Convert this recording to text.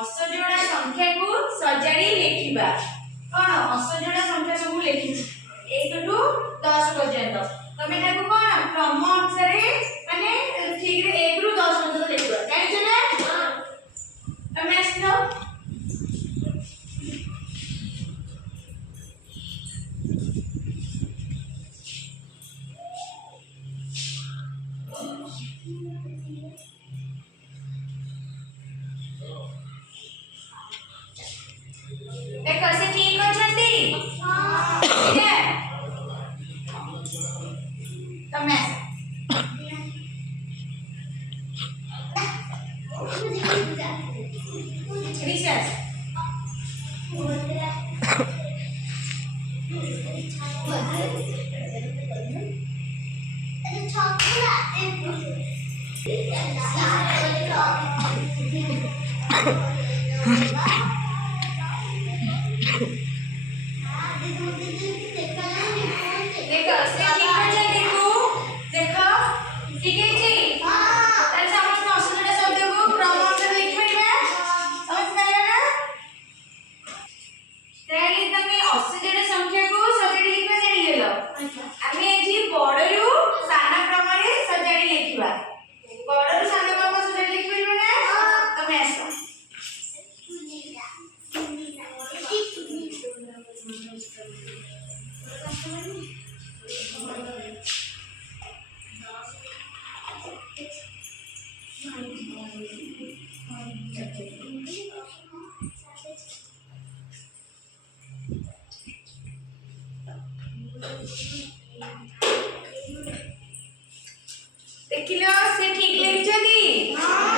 असजोड़ा संख्या को सजाड़ी लिखिबा कोन असजोड़ा संख्या सब लिखिबा 1 टू 10 पर्यंत तमे ताको कोन क्रम अनुसार माने ठीक रे 1 रु 10 पर्यंत लिखिबा जानि छ ना हां तमे आसलो देखो से ठीक अछंती हां ठीक है तमे रिसर्च देखो से ठीक अछंती को देखो ठीक है जी हां ताले समस्त असजोड़ा शब्द को क्रम अनुसार लिखिबा समझ पाइला ना ताले तमे असजोड़ा संख्या को सजाड़ी लिखबा जानि गेलो आमे एजी बडरु साना क्रम रे सजाड़ी लिखिबा बडरु साना क्रम सजाड़ी लिखिबा ना तमे आसो देखिलो से ठीक लिखछदी हां